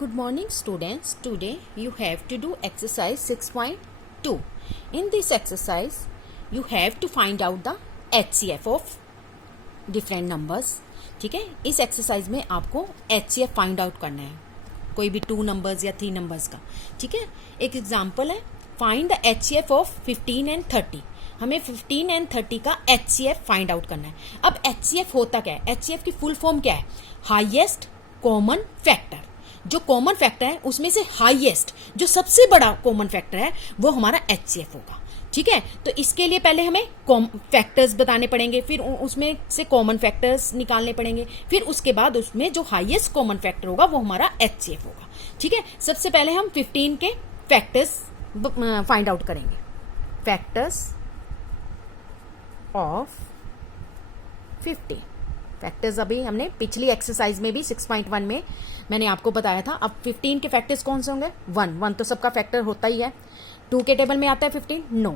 Good morning students. Today you have to do exercise 6.2. In this exercise you have to find out the HCF of different numbers. ठीक है, इस exercise में आपको HCF find out करना है, कोई भी 2 नंबर्स या 3 नंबर्स का. ठीक है, एक एग्जांपल है, find the HCF of 15 and 30. हमें 15 एंड 30 का HCF फाइंड आउट करना है. अब HCF होता क्या है? HCF की फुल फॉर्म क्या है? Highest common factor. जो कॉमन फैक्टर है उसमें से हाईएस्ट, जो सबसे बड़ा कॉमन फैक्टर है, वो हमारा HCF होगा. ठीक है, तो इसके लिए पहले हमें फैक्टर्स बताने पड़ेंगे, फिर उसमें से कॉमन फैक्टर्स निकालने पड़ेंगे, फिर उसके बाद उसमें जो हाईएस्ट कॉमन फैक्टर होगा वो हमारा HCF होगा. ठीक है, सबसे पहले हम 15 के फैक्टर्स फाइंड आउट करेंगे. Factors of 50. फैक्टर्स अभी हमने पिछली एक्सरसाइज में भी 6.1 में मैंने आपको बताया था. अब 15 के फैक्टर्स कौन से होंगे? 1 तो सबका फैक्टर होता ही है. 2 के टेबल में आता है 15? नो.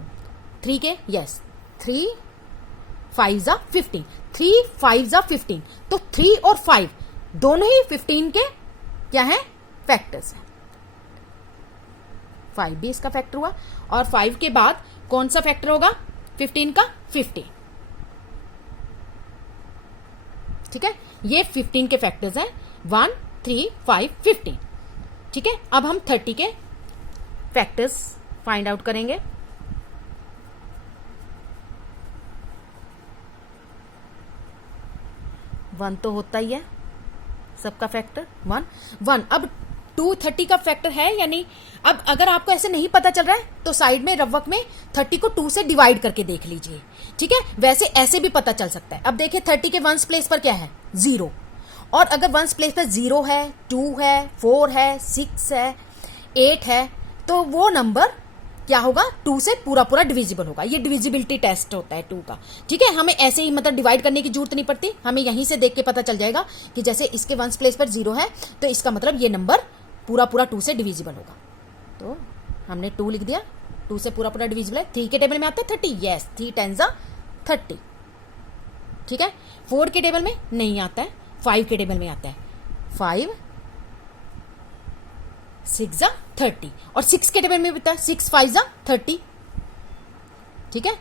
3 के? यस. 3 5 जा 15. 3 5 जा 15. तो 3 और 5 दोनों ही 15 के क्या है? फैक्टर्स है. 5 भी इसका फैक्टर हुआ, और 5 के बाद कौन सा फैक्टर होगा 15 का? 50. ठीक है, ये 15 के फैक्टर्स हैं. 1 3 5 15. ठीक है, अब हम 30 के फैक्टर्स फाइंड आउट करेंगे. वन तो होता ही है सबका फैक्टर. 1 अब 230 का फैक्टर है या नहीं? अब अगर आपको ऐसे नहीं पता चल रहा है तो साइड में रवक में 30 को 2 से डिवाइड करके देख लीजिए. ठीक है, वैसे ऐसे भी पता चल सकता है. अब देखिए 30 के वंस प्लेस पर क्या है? 0. और अगर वंस प्लेस पर 0 है, 2 है, 4 है, 6 है, 8 है, तो वो नंबर क्या होगा? 2 से पूरा पूरा डिविजिबल होगा. ये डिविजिबिलिटी टेस्ट होता है 2 का. ठीक है, हमें ऐसे ही मतलब डिवाइड करने की जरूरत नहीं पड़ती. हमें यहीं से देख के पता चल जाएगा कि जैसे इसके वंस प्लेस पर 0 है तो इसका मतलब ये नंबर पूरा पूरा 2 से डिविजिबल होगा. तो हमने 2 लिख दिया. 2 से पूरा पूरा डिविजिबल है. 3 के टेबल में आता है 30. यस, 3 10 जा 30. ठीक है, 4 के टेबल में नहीं आता है. 5 के टेबल में आता है. 5 6 जा 30. और 6 के टेबल में भी आता है. 6 5 जा 30. ठीक है,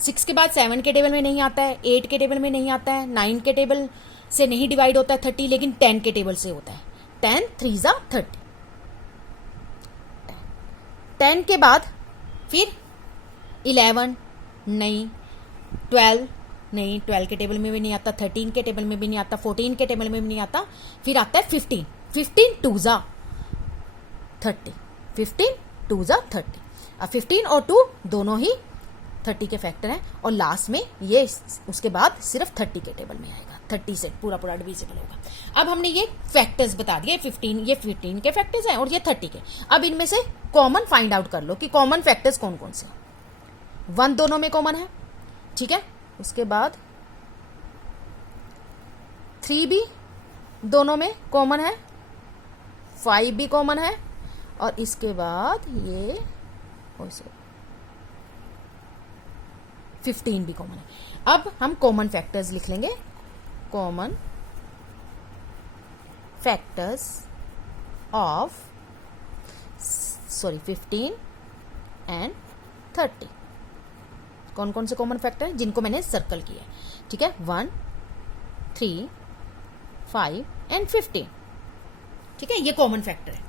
6 के बाद 7 के टेबल में नहीं आता है. 8 के टेबल में नहीं आता है. 9 के टेबल से नहीं डिवाइड होता है 30, लेकिन 10 के टेबल से होता है. 10 3 जा 30. 10 के बाद फिर 11 नहीं, 12 नहीं, 12 के टेबल में भी नहीं आता. 13 के टेबल में भी नहीं आता. 14 के टेबल में भी नहीं आता. फिर आता है 15. 15 2 जा 30. 15 2 जा 30. अब 15 और 2 दोनों ही 30 के फैक्टर हैं. और लास्ट में ये उसके बाद सिर्फ 30 के टेबल में आएगा. 30 से पूरा पूरा डिविजिबल होगा. अब हमने ये फैक्टर्स बता दिए. 15 के फैक्टर्स हैं और ये 30 के. अब इनमें से कॉमन फाइंड आउट कर लो कि कॉमन फैक्टर्स कौन कौन से. 1 दोनों में कॉमन है. ठीक है, उसके बाद 3 भी दोनों में कॉमन है. 5 भी कॉमन है. और इसके बाद ये 15 भी कॉमन है. अब हम कॉमन फैक्टर्स लिख लेंगे. Common factors of 15 and 30. कौन कौन से कॉमन फैक्टर हैं जिनको मैंने सर्कल किया. ठीक है, 1 3 5 एंड 15. ठीक है, ये कॉमन फैक्टर है.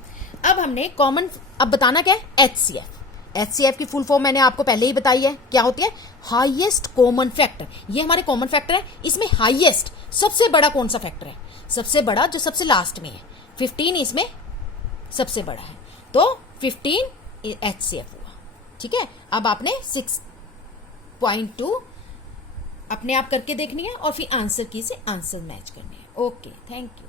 अब हमने अब बताना क्या है? HCF की फुल फॉर्म मैंने आपको पहले ही बताई है. क्या होती है? Highest common factor. ये हमारे कॉमन फैक्टर है. इसमें हाईएस्ट सबसे बड़ा कौन सा फैक्टर है? सबसे बड़ा जो सबसे लास्ट में है. 15 इसमें सबसे बड़ा है, तो 15 HCF हुआ. ठीक है, अब आपने 6.2 अपने आप करके देखनी है और फिर आंसर की से आंसर मैच करनी है. Okay, thank you.